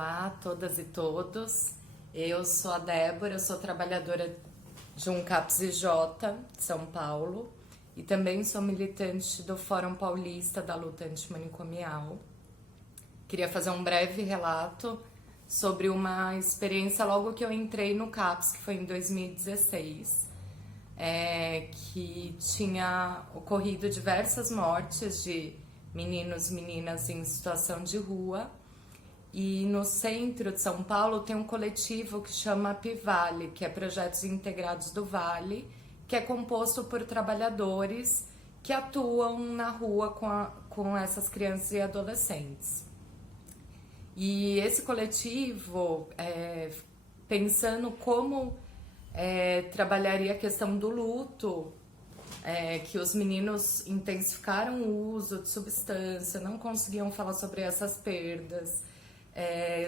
Olá a todas e todos. Eu sou a Débora, eu sou trabalhadora de um CAPS-IJ de São Paulo e também sou militante do Fórum Paulista da Luta Antimanicomial. Queria fazer um breve relato sobre uma experiência logo que eu entrei no CAPS, que foi em 2016, que tinha ocorrido diversas mortes de meninos e meninas em situação de rua. E no centro de São Paulo tem um coletivo que chama PIVALE, que é Projetos Integrados do Vale, que é composto por trabalhadores que atuam na rua com essas crianças e adolescentes. E esse coletivo, pensando como trabalharia a questão do luto, que os meninos intensificaram o uso de substância, não conseguiam falar sobre essas perdas,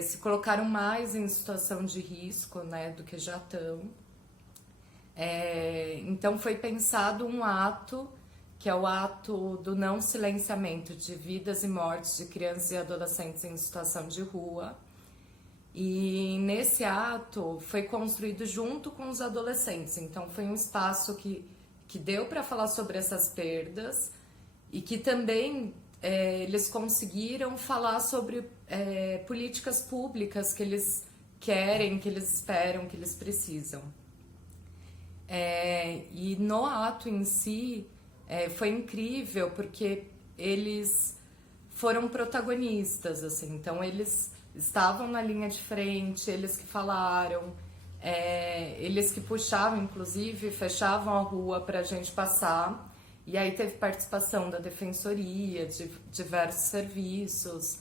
se colocaram mais em situação de risco, né, do que já estão. Então foi pensado um ato, que é o ato do não silenciamento de vidas e mortes de crianças e adolescentes em situação de rua. E nesse ato foi construído junto com os adolescentes, então foi um espaço que deu para falar sobre essas perdas e que também eles conseguiram falar sobre políticas públicas que eles querem, que eles esperam, que eles precisam. E no ato em si foi incrível porque eles foram protagonistas, assim, então eles estavam na linha de frente, eles que falaram, eles que puxavam, inclusive, fechavam a rua para a gente passar. E aí teve participação da defensoria, de diversos serviços,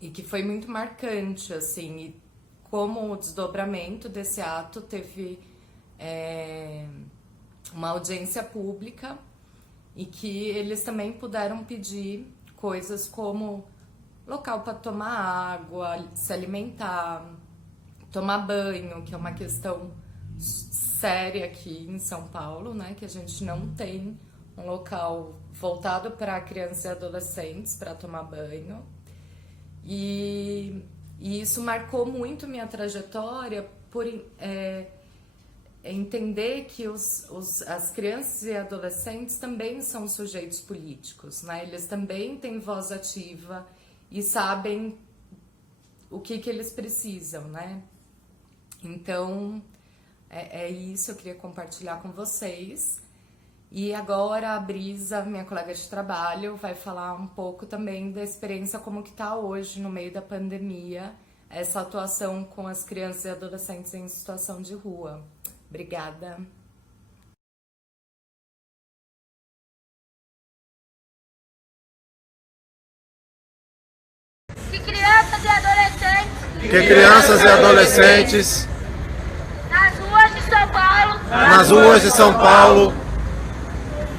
e que foi muito marcante, assim, e como o desdobramento desse ato teve uma audiência pública e que eles também puderam pedir coisas como local para tomar água, se alimentar, tomar banho, que é uma questão séria aqui em São Paulo, né, que a gente não tem um local voltado para crianças e adolescentes para tomar banho. E isso marcou muito minha trajetória por entender que as crianças e adolescentes também são sujeitos políticos, né? Eles também têm voz ativa e sabem o que eles precisam, né? Então, é isso, eu queria compartilhar com vocês. E agora a Brisa, minha colega de trabalho, vai falar um pouco também da experiência como que tá hoje, no meio da pandemia, essa atuação com as crianças e adolescentes em situação de rua. Obrigada. Que crianças e adolescentes. Que crianças e adolescentes. Nas ruas de São Paulo. Nas ruas de São Paulo.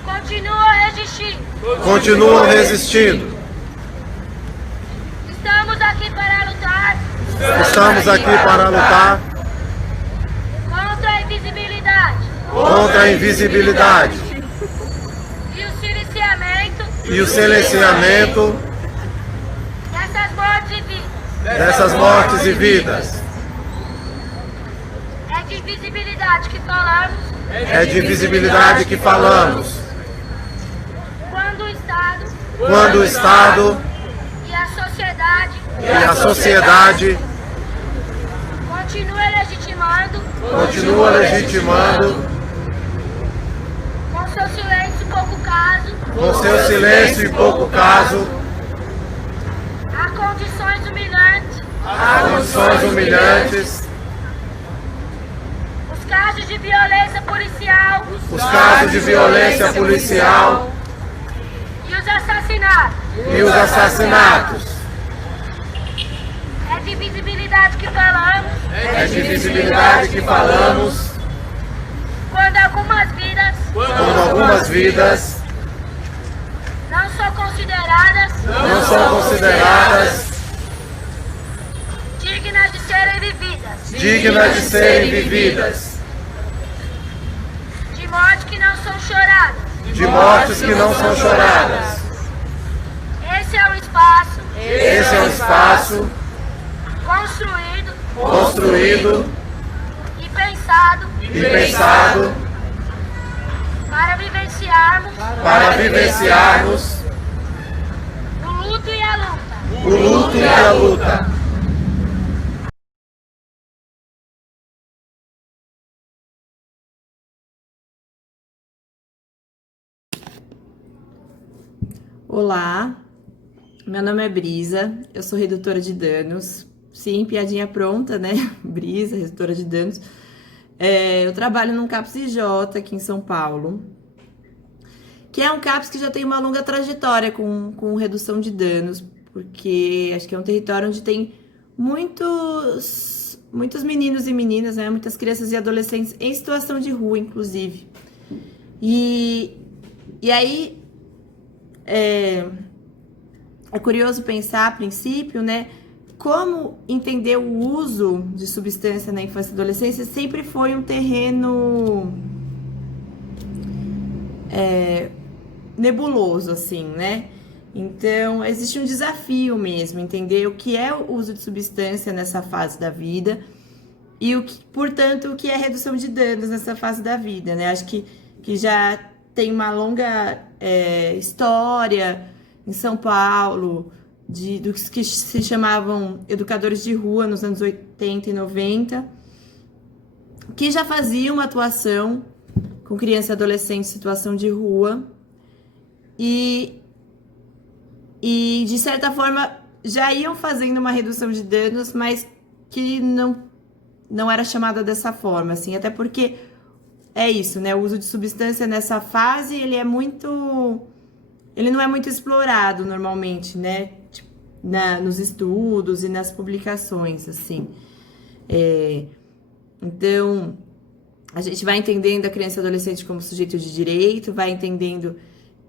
Continuam resistindo. Continuam resistindo. Estamos aqui para lutar. Estamos aqui para lutar Contra a invisibilidade. contra a invisibilidade E o silenciamento. e o silenciamento Dessas mortes e vidas. dessas mortes e vidas. É de invisibilidade que falamos. É de visibilidade que falamos. Quando o Estado Quando o Estado e e a sociedade continua legitimando com com seu silêncio e pouco caso há condições humilhantes, os casos de violência policial os casos de violência policial e os assassinatos. e os assassinatos. É de visibilidade que falamos. É de visibilidade que falamos Quando algumas vidas não são consideradas dignas de serem vividas, dignas de serem vividas, de mortes que não são choradas. de mortes que não são choradas. Esse é o espaço Esse é um espaço construído e pensado para vivenciarmos o luto e a luta. Olá, meu nome é Brisa, eu sou redutora de danos. Sim, piadinha pronta, né? Brisa, redutora de danos. Eu trabalho num CAPS IJ aqui em São Paulo, que é um CAPS que já tem uma longa trajetória com redução de danos, porque acho que é um território onde tem muitos meninos e meninas, né? Muitas crianças e adolescentes em situação de rua, inclusive. E aí é curioso pensar, a princípio, né? Como entender o uso de substância na infância e adolescência sempre foi um terreno nebuloso, assim, né? Então, existe um desafio mesmo, entender o que é o uso de substância nessa fase da vida e, portanto, o que é redução de danos nessa fase da vida, né? Acho que já tem uma longa história em São Paulo, dos que se chamavam educadores de rua nos anos 80 e 90, que já faziam uma atuação com criança e adolescente em situação de rua e de certa forma já iam fazendo uma redução de danos, mas que não era chamada dessa forma, assim, até porque é isso, né? O uso de substância nessa fase, ele não é muito explorado normalmente, né? Tipo, nos estudos e nas publicações, assim. Então, a gente vai entendendo a criança e adolescente como sujeito de direito, vai entendendo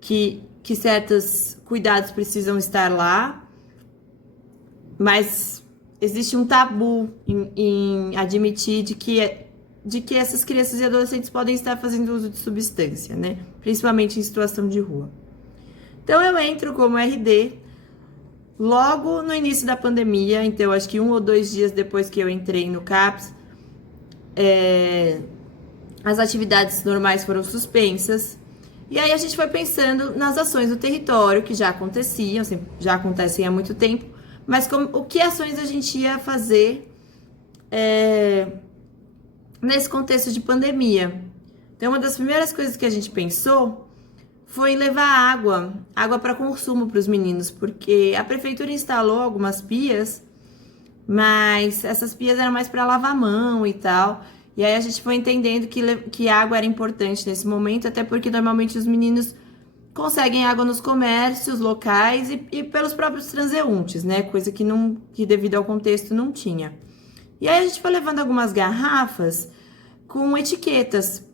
que certos cuidados precisam estar lá, mas existe um tabu em admitir de que essas crianças e adolescentes podem estar fazendo uso de substância, né? Principalmente em situação de rua. Então, eu entro como RD logo no início da pandemia, então acho que 1 ou 2 dias depois que eu entrei no CAPS, as atividades normais foram suspensas. E aí a gente foi pensando nas ações do território que já aconteciam, assim, já acontecem há muito tempo, mas o que ações a gente ia fazer nesse contexto de pandemia. Então, uma das primeiras coisas que a gente pensou foi levar água para consumo para os meninos, porque a prefeitura instalou algumas pias, mas essas pias eram mais para lavar a mão e tal. E aí a gente foi entendendo que água era importante nesse momento, até porque normalmente os meninos conseguem água nos comércios locais e pelos próprios transeuntes, né? Coisa que devido ao contexto não tinha. E aí a gente foi levando algumas garrafas com etiquetas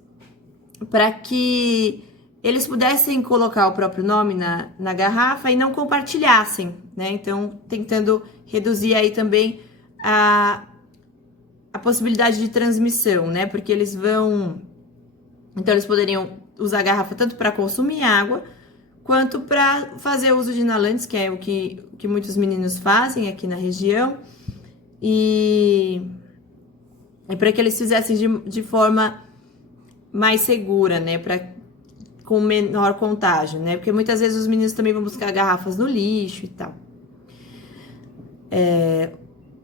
para que eles pudessem colocar o próprio nome na garrafa e não compartilhassem, né? Então, tentando reduzir aí também a possibilidade de transmissão, né? Porque então eles poderiam usar a garrafa tanto para consumir água, quanto para fazer uso de inalantes, que é o que muitos meninos fazem aqui na região, e para que eles fizessem de forma mais segura, né? Com menor contágio, né? Porque muitas vezes os meninos também vão buscar garrafas no lixo e tal.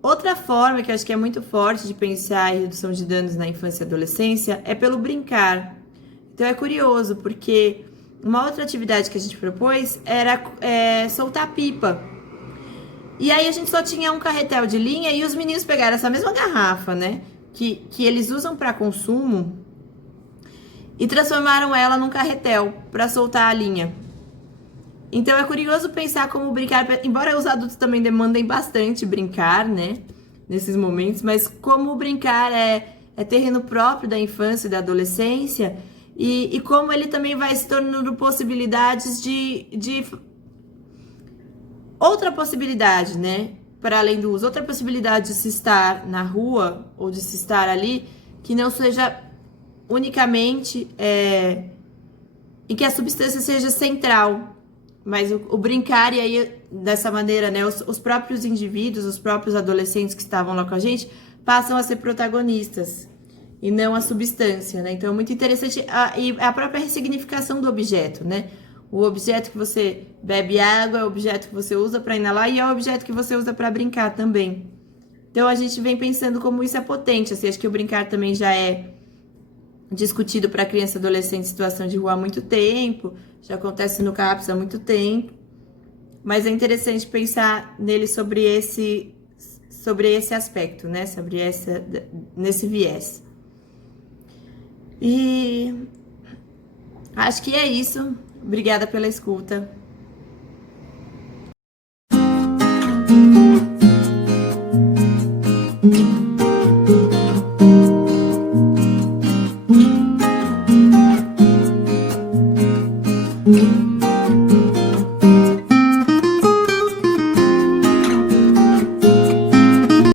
Outra forma que eu acho que é muito forte de pensar em redução de danos na infância e adolescência é pelo brincar. Então é curioso, porque uma outra atividade que a gente propôs era soltar pipa. E aí a gente só tinha um carretel de linha e os meninos pegaram essa mesma garrafa, né? Que eles usam para consumo e transformaram ela num carretel para soltar a linha. Então é curioso pensar como brincar, embora os adultos também demandem bastante brincar, né, nesses momentos, mas como brincar é terreno próprio da infância e da adolescência e como ele também vai se tornando possibilidades de outra possibilidade, né, para além do uso, outra possibilidade de se estar na rua ou de se estar ali que não seja unicamente em que a substância seja central, mas o brincar, e aí dessa maneira, né, os próprios indivíduos, os próprios adolescentes que estavam lá com a gente, passam a ser protagonistas e não a substância, né? Então é muito interessante e a própria ressignificação do objeto, né? O objeto que você bebe água é o objeto que você usa para inalar e é o objeto que você usa para brincar também. Então a gente vem pensando como isso é potente, assim, acho que o brincar também já é discutido para criança e adolescente em situação de rua há muito tempo, já acontece no CAPS há muito tempo, mas é interessante pensar nele sobre esse aspecto, né? Nesse viés. E acho que é isso. Obrigada pela escuta.